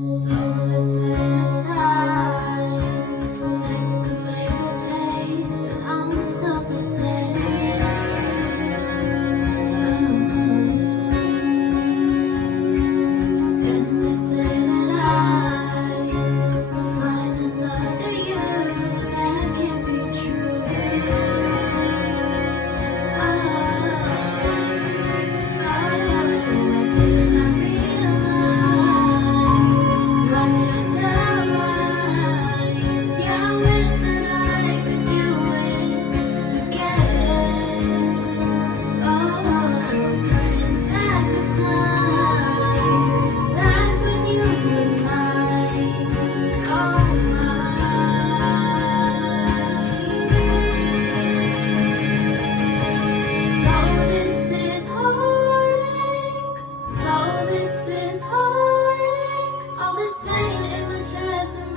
So this is time takes away the pain, but I'm still the same. And they say that I will find another you. That can't be true. Did not realize running and tell lies. Yeah, I wish that I could do it again. Oh, turning back the time, back when you were mine, all mine. So this is heartache. So this is heartache. All this pain in my chest.